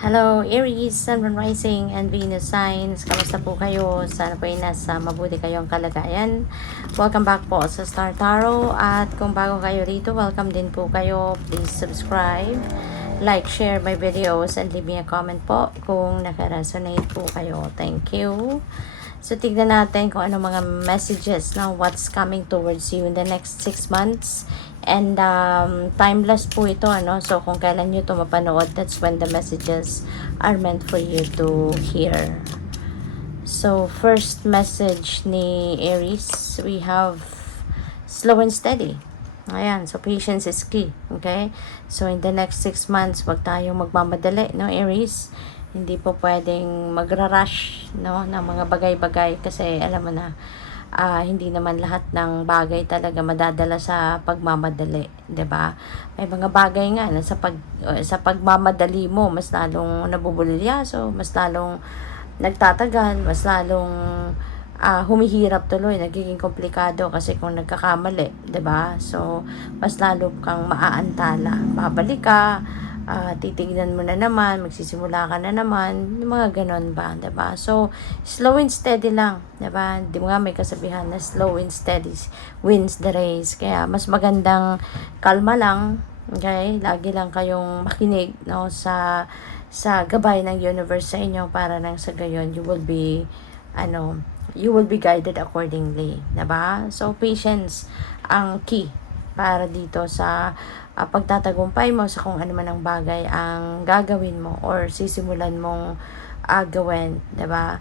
Hello, Aries, Sun, Moon Rising, and Venus signs. Kamusta po kayo? Sana po ay nasa mabuti kayong kalagayan. Welcome back po sa Star Tarot. At kung bago kayo rito, welcome din po kayo. Please subscribe, like, share my videos, and leave me a comment po kung nakaresonate po kayo. Thank you. So, tignan natin kung ano mga messages na what's coming towards you in the next 6 months. And timeless po ito, ano? So, kung kailan nyo ito mapanood, that's when the messages are meant for you to hear. So, first message ni Aries, we have slow and steady. Ayan, so patience is key, okay? So, in the next 6 months, wag tayong magmamadali, no, Aries? Hindi po pwedeng magra-rush, no, ng mga bagay-bagay kasi alam mo na, hindi naman lahat ng bagay talaga madadala sa pagmamadali, 'di ba? May mga bagay nga na sa pagmamadali mo mas lalong nabubulilyaso, mas lalong nagtatagal, mas lalong humihirap tuloy, nagiging komplikado kasi kung nagkakamali, 'di ba? So mas lalo kang maaantala. Babalik ka, titignan mo na naman, magsisimula ka na naman, yung mga ganon ba, 'di ba? So, slow and steady lang, 'di ba? Di mo nga may kasabihan na slow and steady wins the race. Kaya mas magandang kalma lang, okay? Lagi lang kayong makinig, no, sa gabay ng universe sa inyo para nang sa gayon you will be guided accordingly, 'di ba? So, patience ang key para dito sa pagtatagumpay mo sa kung ano man ang bagay ang gagawin mo or sisimulan mong gawin, 'di ba?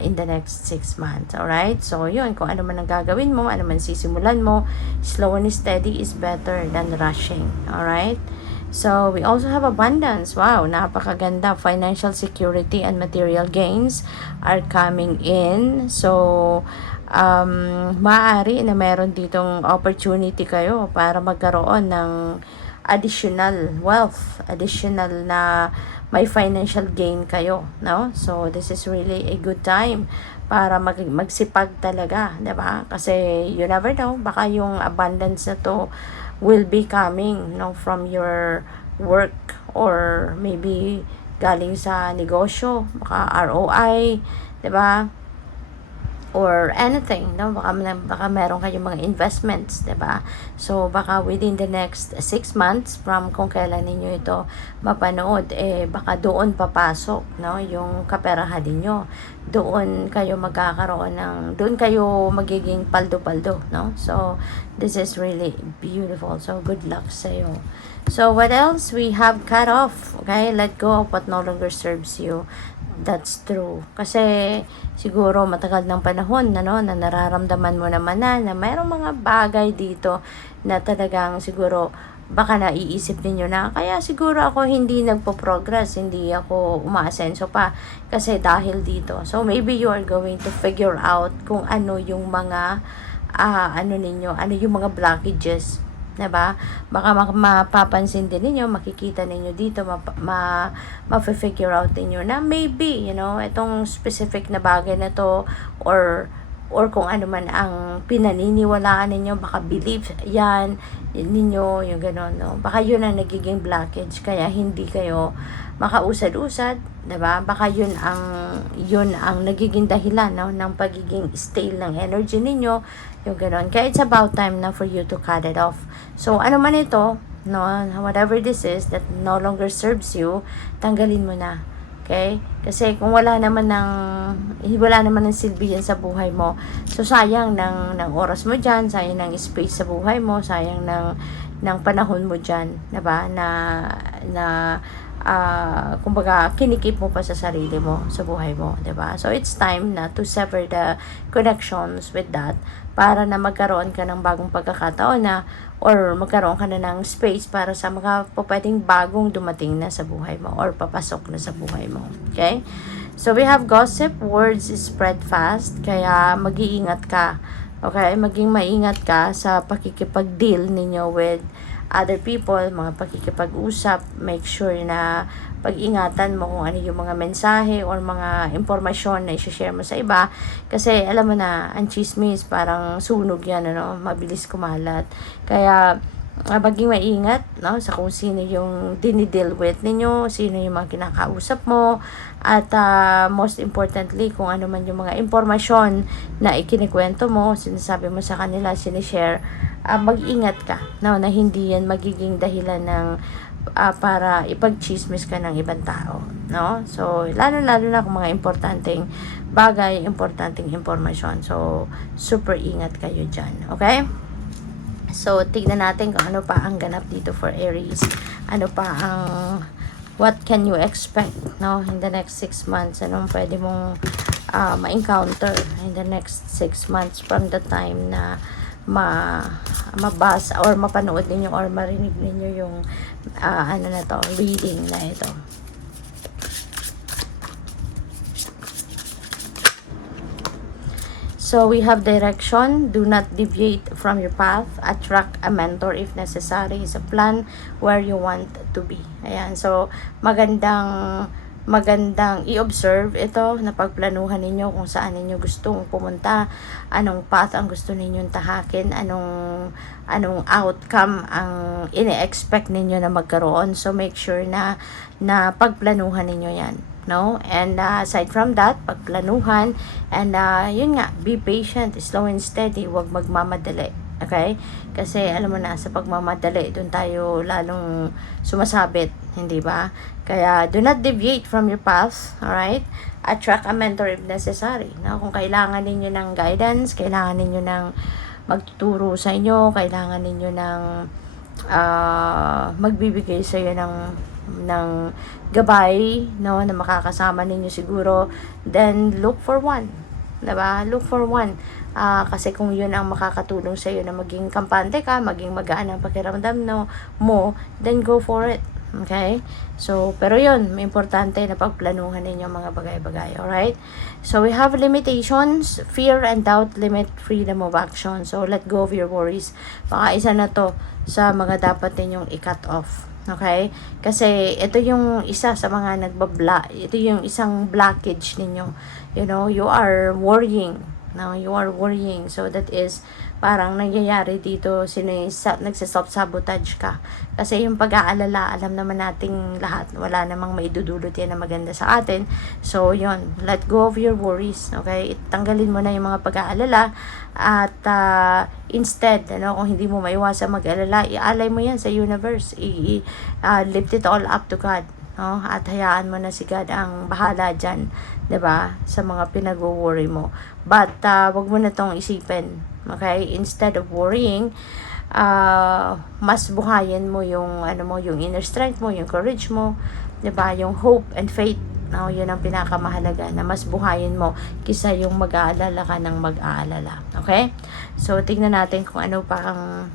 In the next 6 months, alright? So, yun, kung ano man ang gagawin mo, ano man sisimulan mo, slow and steady is better than rushing, alright? So, we also have abundance. Wow, napakaganda. Financial security and material gains are coming in. So, maaari na meron ditong opportunity kayo para magkaroon ng additional wealth, additional na may financial gain kayo, no? So, this is really a good time para magsipag talaga, 'di ba? Kasi you never know, baka yung abundance na to will be coming, no, from your work or maybe galing sa negosyo, baka ROI, 'di ba? Or anything, no? Baka meron kayong mga investments, 'di ba? So, baka within the next 6 months from kung kailan ninyo ito mapanood, baka doon papasok, no? Yung kaperahan ninyo. Doon kayo doon kayo magiging paldo-paldo, no? So, this is really beautiful. So, good luck sa iyo. So, what else? We have cut off, okay? Let go of what no longer serves you. That's true. Kasi siguro matagal ng panahon na nararamdaman mo naman na mayroong mga bagay dito na talagang siguro baka naiisip ninyo na kaya siguro ako hindi nagpo-progress, hindi ako umaasenso pa kasi dahil dito. So maybe you are going to figure out kung ano yung mga ano yung mga blockages, 'di ba? Baka mapapansin din ninyo, makikita ninyo dito, ma-figure out ninyo na maybe, itong specific na bagay na to or kung ano man ang pinaniniwalaan ninyo, baka believe yan ninyo, yung gano'n, no? Baka yun ang nagiging blockage, kaya hindi kayo makausad-usad, 'di ba? Baka yun ang nagiging dahilan, no, ng pagiging stale ng energy ninyo, yung gano'n. Kaya it's about time na for you to cut it off. So, ano man ito, no, whatever this is that no longer serves you, tanggalin mo na. Okay? Kasi kung wala naman ng silbi yan sa buhay mo, so sayang ng oras mo dyan, sayang ng space sa buhay mo, sayang ng panahon mo dyan, 'di ba? Kumbaga kinikip mo pa sa sarili mo, sa buhay mo, 'di ba? So it's time na to sever the connections with that para na magkaroon ka ng bagong pagkakataon na or magkaroon ka na ng space para sa mga pwedeng bagong dumating na sa buhay mo or papasok na sa buhay mo. Okay? So we have gossip, words spread fast, kaya mag-iingat ka. Okay? Maging maingat ka sa pakikipag-deal ninyo with other people, mga pakikipag-usap. Make sure na pag-ingatan mo kung ano yung mga mensahe or mga impormasyon na i-share mo sa iba. Kasi alam mo na, ang chismis, parang sunog yan, mabilis kumalat. Kaya maging maingat, no, sa kung sino yung dinideal with ninyo, sino yung mga kinakausap mo, at most importantly, kung ano man yung mga impormasyon na ikinikwento mo, sinasabi mo sa kanila, sinishare, mag-ingat ka, no, na hindi yan magiging dahilan ng para ipag-chismis ka ng ibang tao, no? So, lalo-lalo na kung mga importanteng bagay, importanteng impormasyon. So, super ingat kayo dyan, okay? So, tignan natin kung ano pa ang ganap dito for Aries. Ano pa ang, what can you expect, no, in the next 6 months? Anong pwede mong ma-encounter in the next 6 months from the time na mabasa or mapanood ninyo or marinig ninyo yung ano na to, reading na ito. So, we have direction. Do not deviate from your path. Attract a mentor if necessary. Is a plan where you want to be. Ayan. So, magandang i-observe ito na pagplanuhan ninyo kung saan ninyo gustong pumunta, anong path ang gusto ninyong tahakin, anong outcome ang ini-expect ninyo na magkaroon. So, make sure na pagplanuhan ninyo yan. No? And aside from that, pagplanuhan, and yun nga, be patient, slow and steady, huwag magmamadali. Okay? Kasi alam mo na, sa pagmamadali, doon tayo lalong sumasabit, hindi ba? Kaya do not deviate from your path, alright? Attract a mentor if necessary. No? Kung kailangan ninyo ng guidance, kailangan ninyo ng magtuturo sa inyo, kailangan ninyo ng magbibigay sa iyo ng gabay, no, na makakasama ninyo siguro, then look for one, diba? Look for one, kasi kung yun ang makakatulong sa iyo na maging kampante ka, maging magaan ang pakiramdam mo, then go for it. Okay? So, pero yun, may importante na pagplanuhan ninyo mga bagay-bagay. Alright? So, we have limitations. Fear and doubt limit freedom of action. So, let go of your worries. Baka isa na to sa mga dapat ninyong i-cut off. Okay? Kasi ito yung isa sa mga ito yung isang blockage ninyo. You know, you are worrying. No, you are worrying. So, that is parang nangyayari dito, nagsiself-sabotage ka. Kasi yung pag-aalala, alam naman nating lahat, wala namang maidudulot yan na maganda sa atin. So, yun, let go of your worries, okay? Tanggalin mo na yung mga pag-aalala at instead, kung hindi mo maiwasan mag-alala, ialay mo yan sa universe. Lift it all up to God. No? At hayaan mo na si God ang bahala dyan, 'di ba? Sa mga pinag-worry mo. But wag mo na tong isipin. Okay? Instead of worrying, mas buhayin mo yung yung inner strength mo, yung courage mo, 'di ba? Yung hope and faith. No, yun ang pinakamahalaga, na mas buhayin mo kisa yung mag-aalala ka ng mag-aalala. Okay? So, tingnan natin kung ano pa ang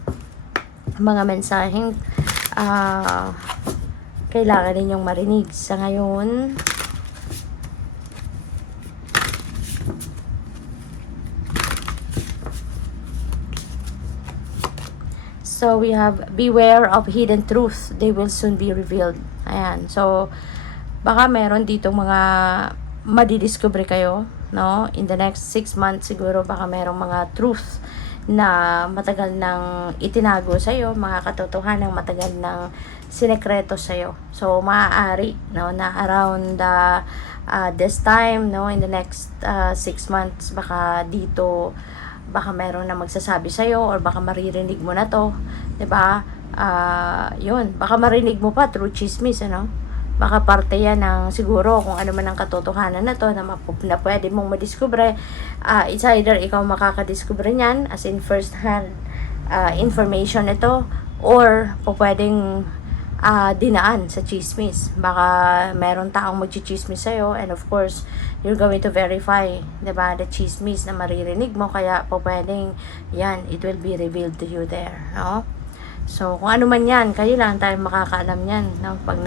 mga mensaheng kailangan ninyong marinig sa ngayon. So, we have, beware of hidden truth. They will soon be revealed. Ayan. So, baka meron dito mga madidiscover kayo, no? In the next 6 months, siguro baka merong mga truth na matagal nang itinago sa'yo, mga katotohanan ng matagal nang sinekreto sa'yo. So, maaari, no, na around this time, no, in the next 6 months, baka dito, baka meron na magsasabi sa'yo or baka maririnig mo na to, 'di ba? Yun, baka marinig mo pa through chismis, baka parte yan ng siguro kung ano man ang katotohanan na to na pwede mong madiskubre. It's either ikaw makakadiskubre niyan as in first hand information ito, or pwedeng dinaan sa chismis. Baka meron taong magchichismis sa'yo, and of course, you're going to verify, diba, the chismis na maririnig mo, kaya pwedeng yan, it will be revealed to you there, no? So, kung ano man yan, kayo lang tayo makakaalam yan, no? Pag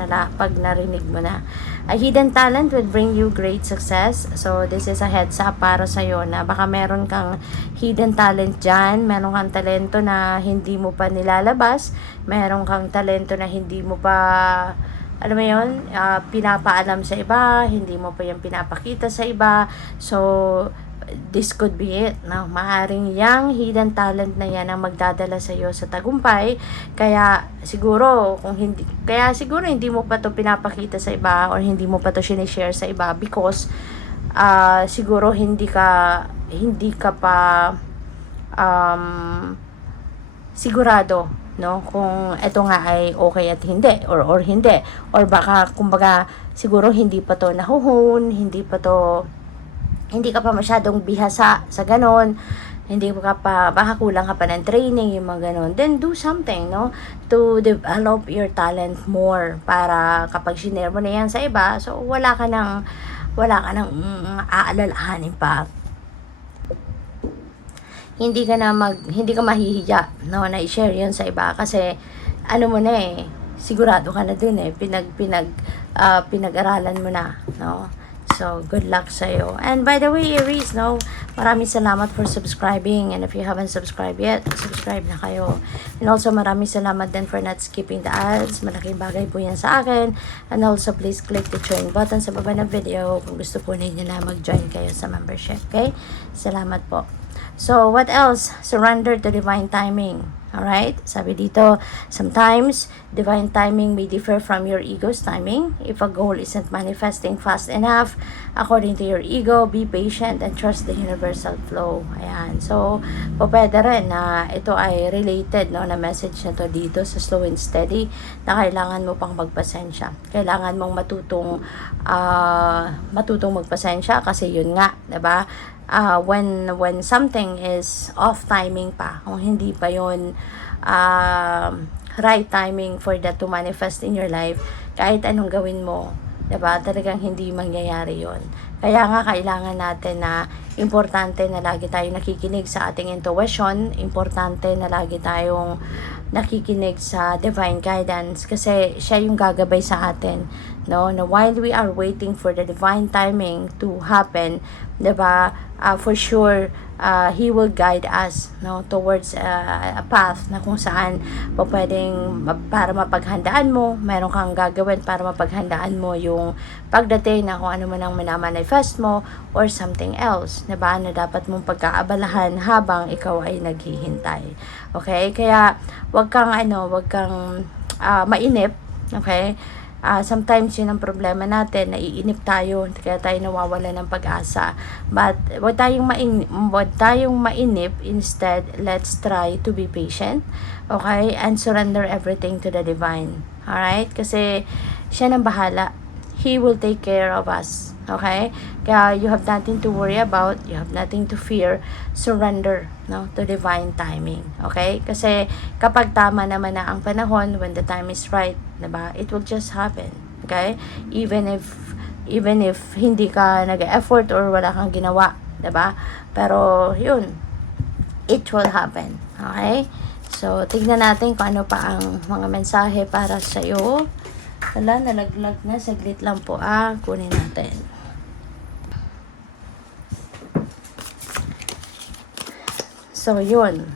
narinig mo na. A hidden talent will bring you great success. So, this is a heads up para sa'yo na baka meron kang hidden talent dyan, meron kang talento na hindi mo pa nilalabas, meron kang talento na hindi mo pa, alam mo yun, pinapaalam sa iba, hindi mo pa yung pinapakita sa iba. So, this could be it, no? Maaring yang hidden talent na yan ang magdadala sa iyo sa tagumpay. Kaya siguro hindi mo pa to pinapakita sa iba or hindi mo pa to sinishare sa iba because siguro hindi ka pa sigurado, no, kung ito nga ay okay at hindi or hindi, or baka kumbaga siguro hindi pa to nahuhon, hindi ka pa masyadong bihasa sa ganon, baka kulang ka pa ng training, yung mga ganon. Then do something, no, to develop your talent more, para kapag sinare mo na yan sa iba, so wala ka nang aalalahanin pa. Hindi ka mahihiya, no, na i-share yun sa iba kasi mo na sigurado ka na dun pinag-aralan mo na, no. So, good luck sa'yo. And by the way, Aries, no, maraming salamat for subscribing. And if you haven't subscribed yet, subscribe na kayo. And also, maraming salamat din for not skipping the ads. Malaking bagay po yan sa akin. And also, please click the join button sa baba ng video kung gusto po ninyo na mag-join kayo sa membership. Okay? Salamat po. So, what else? Surrender to divine timing. Alright? Sabi dito, sometimes, divine timing may differ from your ego's timing. If a goal isn't manifesting fast enough, according to your ego, be patient and trust the universal flow. Ayan. So, pwede rin na ito ay related, no, na message na to dito sa slow and steady, na kailangan mo pang magpasensya. Kailangan mong matutong magpasensya kasi yun nga, diba? When something is off timing pa, kung hindi pa yun right timing for that to manifest in your life, kahit anong gawin mo, diba, talagang hindi mangyayari yun. Kaya nga kailangan natin na importante na lagi tayong nakikinig sa ating intuition, importante na lagi tayong nakikinig sa divine guidance kasi siya yung gagabay sa atin, no, na while we are waiting for the divine timing to happen, diba, for sure He will guide us, no, towards a path na kung saan pwedeng para mapaghandaan mo, meron kang gagawin para mapaghandaan mo yung pagdating na kung ano man ang minamanifest mo or something else, diba, na dapat mong pagkaabalahan habang ikaw ay naghihintay. Okay? Kaya wag kang mainip, okay? Sometimes yun ang problema natin, naiinip tayo, kaya tayo nawawala ng pag-asa. But wag tayong mainip, instead let's try to be patient, okay, and surrender everything to the divine. Alright? Kasi siya nang bahala. He will take care of us. Okay? Kaya you have nothing to worry about, you have nothing to fear. Surrender, no, to divine timing. Okay? Kasi kapag tama naman na ang panahon, when the time is right, diba, it will just happen. Okay? Even if hindi ka nag-effort or wala kang ginawa, diba? Pero yun, it will happen. Okay? So, tignan natin kung ano pa ang mga mensahe para sa iyo. Wala, nalaglag na. Saglit lang po, kunin natin. So, yun.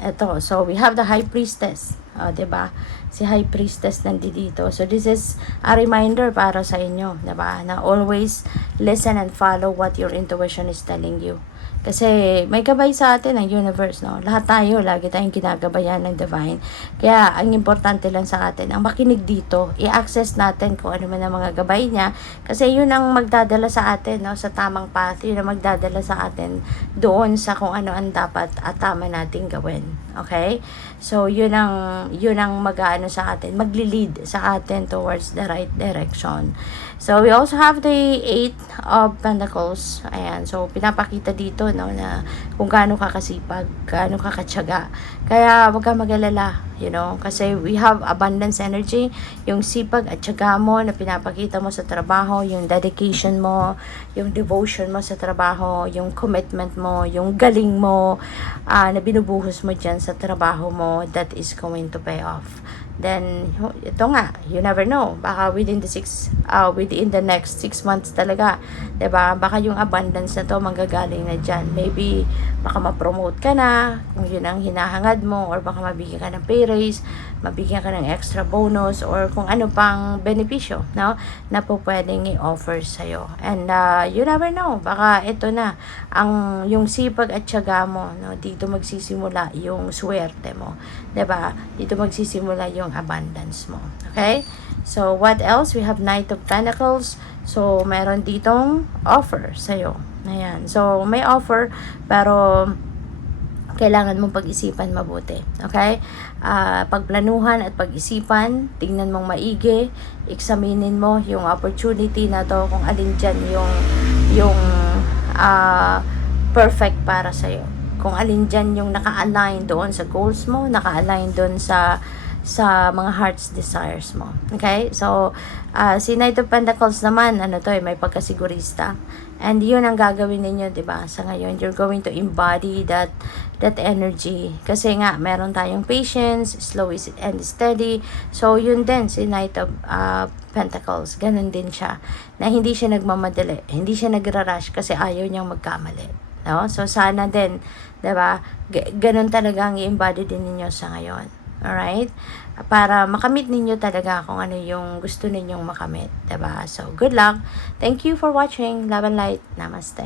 Ito. So, we have the High Priestess. Diba? Si High Priestess nandito. So, this is a reminder para sa inyo. Diba? Na always listen and follow what your intuition is telling you. Kasi may gabay sa atin ang universe, no? Lahat tayo, lagi tayong ginagabayan ng divine. Kaya, ang importante lang sa atin, ang makinig dito, i-access natin kung ano man ang mga gabay niya. Kasi yun ang magdadala sa atin, no? Sa tamang path, yun ang magdadala sa atin doon sa kung ano ang dapat at tama nating gawin. Okay? So, yun ang mag-aano sa atin, magli-lead sa atin towards the right direction. So, we also have the 8 of Pentacles. Ayan. So, pinapakita dito, no, na kung gaano ka kasipag, gaano ka katyaga. Kaya, wag kang mag-alala, you know, kasi we have abundance energy, yung sipag at tiyaga mo na pinapakita mo sa trabaho, yung dedication mo, yung devotion mo sa trabaho, yung commitment mo, yung galing mo, na binubuhos mo dyan sa trabaho mo, that is going to pay off. then ito nga, you never know, baka within the next 6 months talaga, 'di ba? Baka yung abundance na to manggagaling na diyan. Maybe baka ma-promote ka na kung yun ang hinahangad mo, or baka mabigyan ka ng pay raise, mabigyan ka ng extra bonus, or kung ano pang benepisyo, no, na po pwedeng i-offer sa'yo. And you never know, baka ito na yung sipag at tiyaga mo, no, dito magsisimula yung swerte mo, 'di ba? Dito magsisimula yung abundance mo. Okay? So what else? We have Knight of Pentacles. So meron ditong offer sa'yo. Ayan. So may offer, pero kailangan mong pag-isipan mabuti. Okay? Pagplanuhan at pag-isipan, tingnan mong maigi, examinin mo yung opportunity na to, kung alin dyan yung perfect para sa'yo. Kung alin dyan yung naka-align doon sa goals mo, naka-align doon sa mga heart's desires mo. Okay? So, si Knight of Pentacles naman, may pagkasigurista. And yun ang gagawin ninyo, 'di ba? Sa ngayon, you're going to embody that energy. Kasi nga, meron tayong patience, slow and steady. So, yun din, si Knight of Pentacles. Ganun din siya. Na hindi siya nagmamadali. Hindi siya nagra-rush kasi ayaw niyang magkamali. No? So, sana din, 'di ba? Ganun talaga ang i-embody din ninyo sa ngayon. Alright? Para makamit ninyo talaga kung ano yung gusto ninyong makamit. Diba? So, good luck. Thank you for watching. Love and light. Namaste.